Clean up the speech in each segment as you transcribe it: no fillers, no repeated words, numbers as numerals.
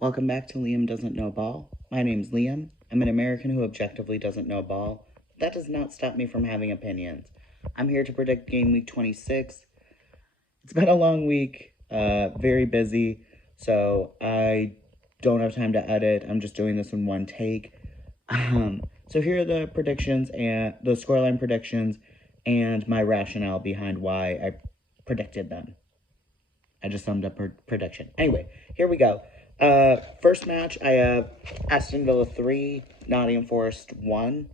Welcome back to Liam Doesn't Know Ball. My name's Liam. I'm an American who objectively doesn't know ball. That does not stop me from having opinions. I'm here to predict game week 26. It's been a long week, very busy, so I don't have time to edit. I'm just doing this in one take. So here are the predictions and the scoreline predictions and my rationale behind why I predicted them. I just summed up her prediction. Anyway, here we go. First match, I have Aston Villa 3, Nottingham Forest 1.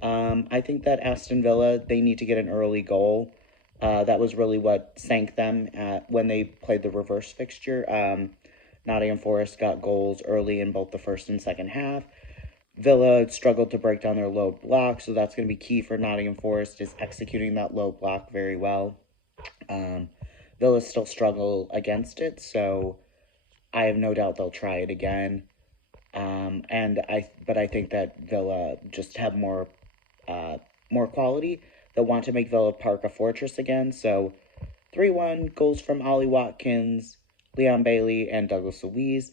I think that Aston Villa, they need to get an early goal. That was really what sank them when they played the reverse fixture. Nottingham Forest got goals early in both the first and second half. Villa struggled to break down their low block, so that's going to be key for Nottingham Forest, is executing that low block very well. Villa still struggle against it, so I have no doubt they'll try it again. But I think that Villa just have more quality. They'll want to make Villa Park a fortress again. So 3-1 goals from Ollie Watkins, Leon Bailey, and Douglas Luiz.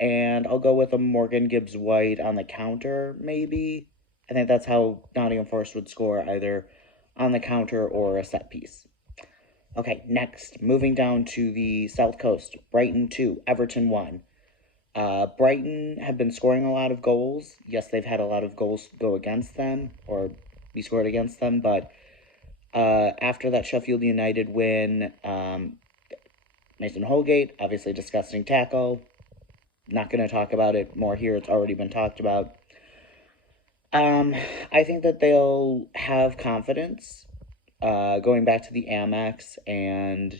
And I'll go with a Morgan Gibbs White on the counter, maybe. I think that's how Nottingham Forest would score, either on the counter or a set piece. Okay, next, moving down to the South Coast. Brighton 2, Everton 1. Brighton have been scoring a lot of goals. Yes, they've had a lot of goals go against them or be scored against them, but after that Sheffield United win, Mason Holgate, obviously disgusting tackle. Not going to talk about it more here. It's already been talked about. I think that they'll have confidence going back to the Amex, and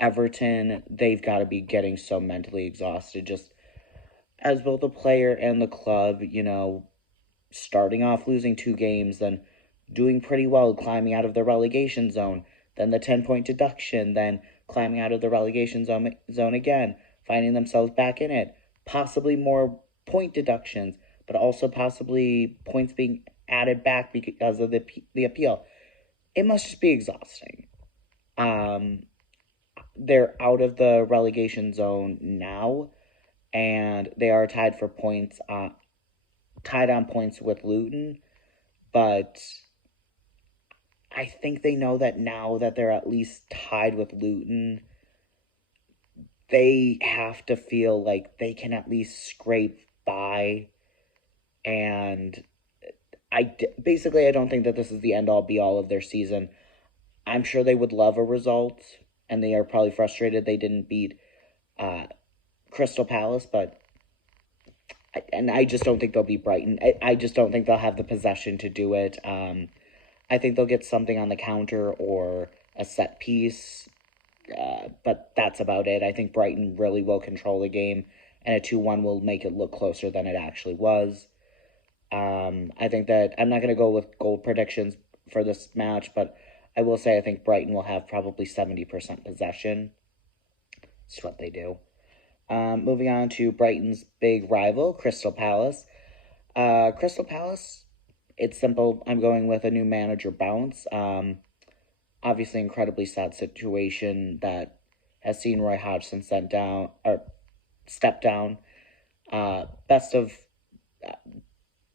Everton, they've got to be getting so mentally exhausted, just as both a player and the club, starting off losing 2 games, then doing pretty well, climbing out of the relegation zone, then the 10-point deduction, then climbing out of the relegation zone again, finding themselves back in it, possibly more point deductions, but also possibly points being added back because of the appeal. It must just be exhausting. They're out of the relegation zone now, and they are tied for points, tied on points with Luton, but I think they know that now that they're at least tied with Luton, they have to feel like they can at least scrape by, and I don't think that this is the end-all be-all of their season. I'm sure they would love a result, and they are probably frustrated they didn't beat Crystal Palace, but I just don't think they'll beat Brighton. I just don't think they'll have the possession to do it. I think they'll get something on the counter or a set piece, but that's about it. I think Brighton really will control the game, and a 2-1 will make it look closer than it actually was. I think that I'm not going to go with goal predictions for this match, but I will say I think Brighton will have probably 70% possession. That's what they do. Moving on to Brighton's big rival, Crystal Palace. Crystal Palace, it's simple. I'm going with a new manager bounce. Obviously, incredibly sad situation that has seen Roy Hodgson step down.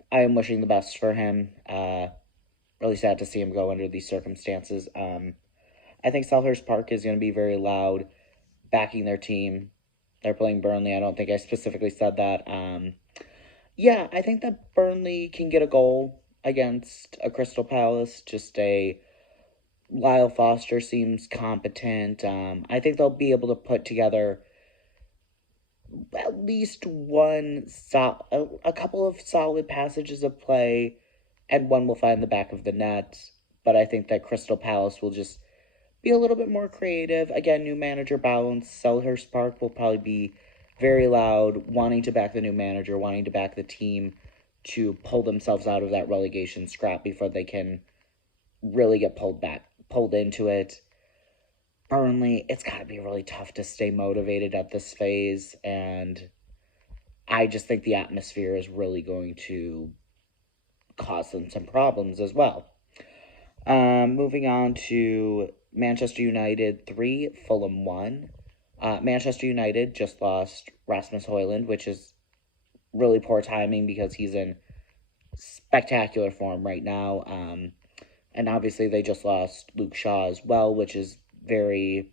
I am wishing the best for him. Really sad to see him go under these circumstances. I think Selhurst Park is going to be very loud, backing their team. They're playing Burnley. I don't think I specifically said that. I think that Burnley can get a goal against a Crystal Palace. Lyle Foster seems competent. I think they'll be able to put together at least a couple of solid passages of play, and one will find the back of the net. But I think that Crystal Palace will just be a little bit more creative. Again, new manager balance. Selhurst Park will probably be very loud, wanting to back the new manager, wanting to back the team to pull themselves out of that relegation scrap before they can really get pulled into it. Burnley, it's got to be really tough to stay motivated at this phase, and I just think the atmosphere is really going to cause them some problems as well. Moving on to Manchester United 3, Fulham 1. Manchester United just lost Rasmus Højlund, which is really poor timing because he's in spectacular form right now. And obviously they just lost Luke Shaw as well, which is very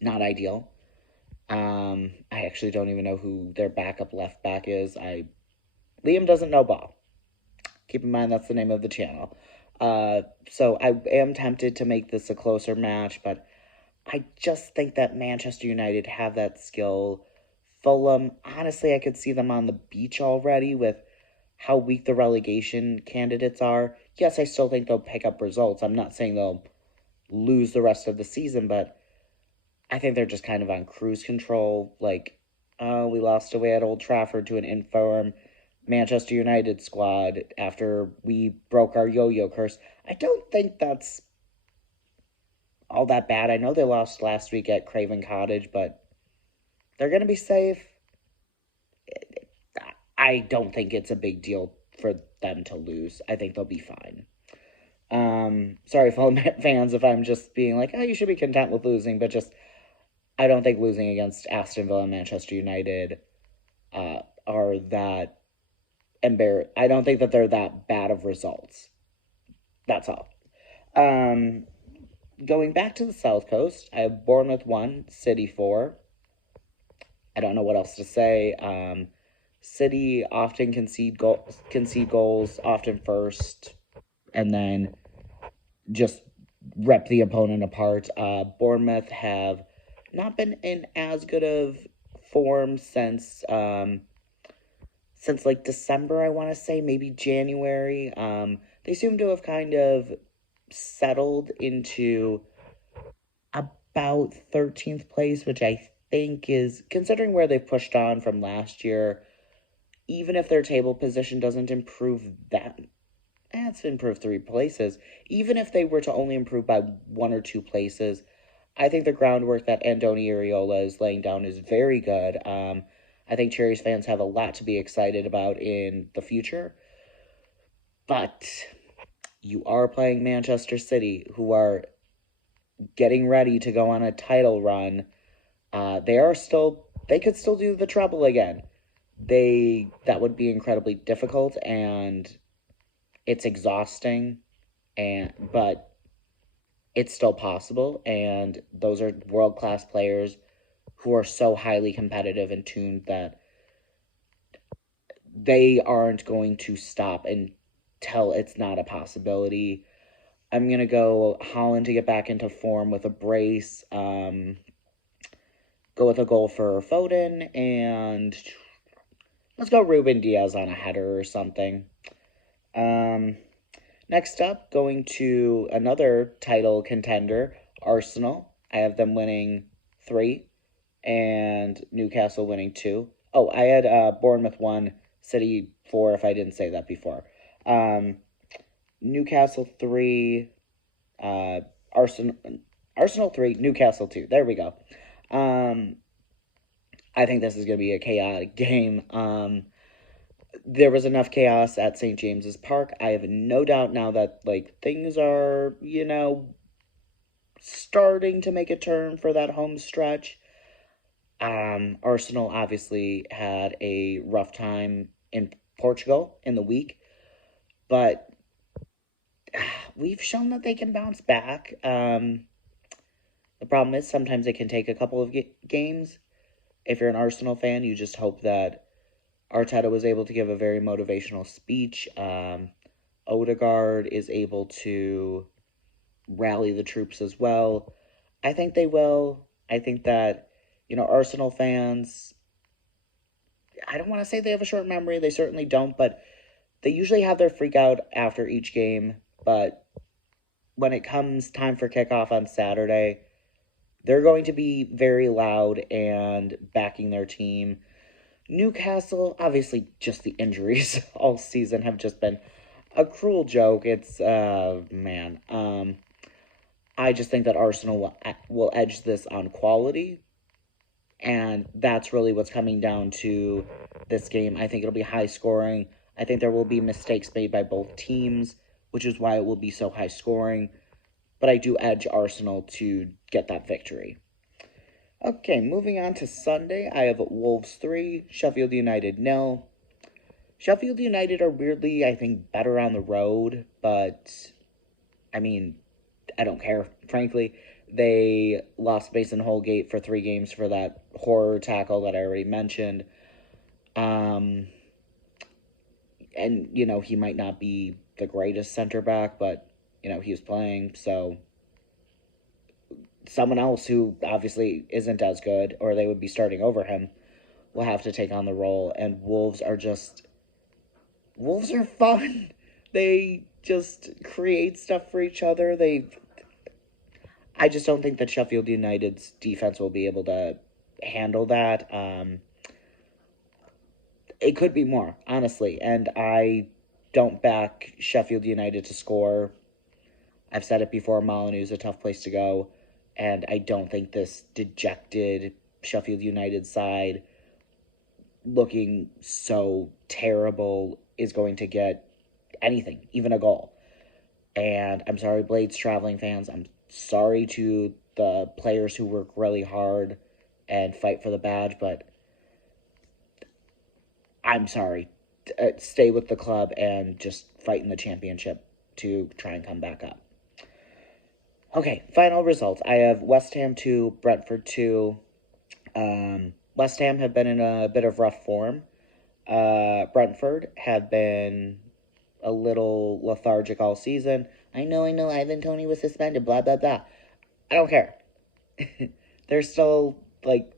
not ideal. I actually don't even know who their backup left back is. Liam doesn't know ball. Keep in mind that's the name of the channel. So I am tempted to make this a closer match, but I just think that Manchester United have that skill. Fulham, honestly, I could see them on the beach already with how weak the relegation candidates are. Yes, I still think they'll pick up results. I'm not saying they'll lose the rest of the season, but I think they're just kind of on cruise control. Like, we lost away at Old Trafford to an inform Manchester United squad after we broke our yo-yo curse. I don't think that's all that bad. I know they lost last week at Craven Cottage, but they're going to be safe. I don't think it's a big deal for them to lose. I think they'll be fine. Sorry, Fulham fans, if I'm just being like, oh, you should be content with losing, but just, I don't think losing against Aston Villa and Manchester United are that I don't think that they're that bad of results. That's all. Going back to the South Coast, I have Bournemouth 1, City 4. I don't know what else to say. City often concede goals, often first, and then just rip the opponent apart. Bournemouth have not been in as good of form since like December, I want to say, maybe January. They seem to have kind of settled into about 13th place, which I think is, considering where they've pushed on from last year, even if their table position doesn't improve that, it's improved 3 places. Even if they were to only improve by 1 or 2 places, I think the groundwork that Andoni Iraola is laying down is very good. I think Cherries fans have a lot to be excited about in the future. But you are playing Manchester City, who are getting ready to go on a title run. They could still do the treble again. That would be incredibly difficult, and it's exhausting, but it's still possible, and those are world-class players who are so highly competitive and tuned that they aren't going to stop until it's not a possibility. I'm going to go Holland to get back into form with a brace. Go with a goal for Foden, and let's go Ruben Diaz on a header or something. Next up, going to another title contender, Arsenal. I have them winning 3 and Newcastle winning 2. Oh, I had Bournemouth 1, City 4, if I didn't say that before. Newcastle 3, Arsenal 3, Newcastle 2. There we go. I think this is going to be a chaotic game. There was enough chaos at St. James's Park. I have no doubt now that, like, things are, starting to make a turn for that home stretch. Arsenal obviously had a rough time in Portugal in the week, but we've shown that they can bounce back. The problem is sometimes it can take a couple of games. If you're an Arsenal fan, you just hope that Arteta was able to give a very motivational speech. Odegaard is able to rally the troops as well. I think they will. I think that, Arsenal fans, I don't want to say they have a short memory. They certainly don't, but they usually have their freak out after each game. But when it comes time for kickoff on Saturday, they're going to be very loud and backing their team. Newcastle, obviously just the injuries all season have just been a cruel joke. It's, man. I just think that Arsenal will edge this on quality. And that's really what's coming down to this game. I think it'll be high scoring. I think there will be mistakes made by both teams, which is why it will be so high scoring. But I do edge Arsenal to get that victory. Okay, moving on to Sunday, I have Wolves 3, Sheffield United 0. Sheffield United are weirdly, I think, better on the road, but, I mean, I don't care, frankly. They lost Mason Holgate for 3 games for that horror tackle that I already mentioned. And, he might not be the greatest center back, but, he was playing, so someone else who obviously isn't as good, or they would be starting over him, will have to take on the role. And Wolves are fun. They just create stuff for each other. I just don't think that Sheffield United's defense will be able to handle that. It could be more, honestly, and I don't back Sheffield United to score. I've said it before, Molyneux's a tough place to go, and I don't think this dejected Sheffield United side looking so terrible is going to get anything, even a goal. And I'm sorry, Blades traveling fans. I'm sorry to the players who work really hard and fight for the badge, but I'm sorry. Stay with the club and just fight in the championship to try and come back up. Okay, final results. I have West Ham 2, Brentford 2. West Ham have been in a bit of rough form. Brentford have been a little lethargic all season. I know, Ivan Toney was suspended, blah, blah, blah. I don't care. They're still,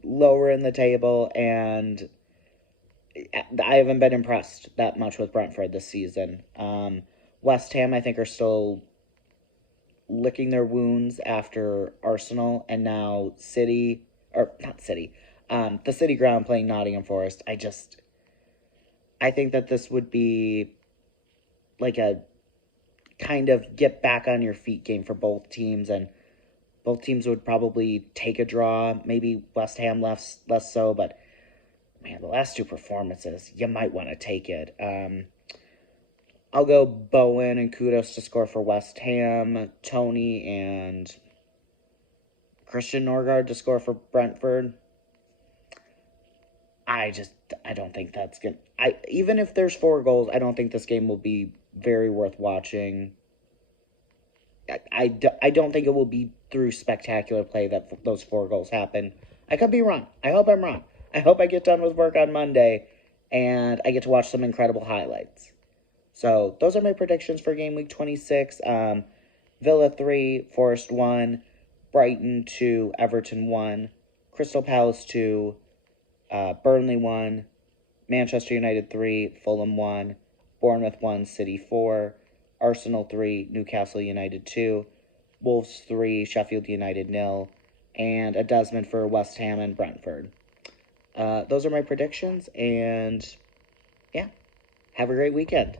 lower in the table, and I haven't been impressed that much with Brentford this season. West Ham, I think, are still licking their wounds after Arsenal, and now City, or not City, the City Ground playing Nottingham Forest. I think that this would be like a kind of get back on your feet game for both teams, and both teams would probably take a draw. Maybe West Ham less so, but man, the last 2 performances, you might want to take it. I'll go Bowen and Kudos to score for West Ham, Tony and Christian Norgard to score for Brentford. I don't think that's going to... Even if there's 4 goals, I don't think this game will be very worth watching. I don't think it will be through spectacular play that those 4 goals happen. I could be wrong. I hope I'm wrong. I hope I get done with work on Monday and I get to watch some incredible highlights. So those are my predictions for game week 26. Villa 3, Forest 1, Brighton 2, Everton 1, Crystal Palace 2, Burnley 1, Manchester United 3, Fulham 1, Bournemouth 1, City 4, Arsenal 3, Newcastle United 2, Wolves 3, Sheffield United 0, and a Desmond for West Ham and Brentford. Those are my predictions, and yeah, have a great weekend.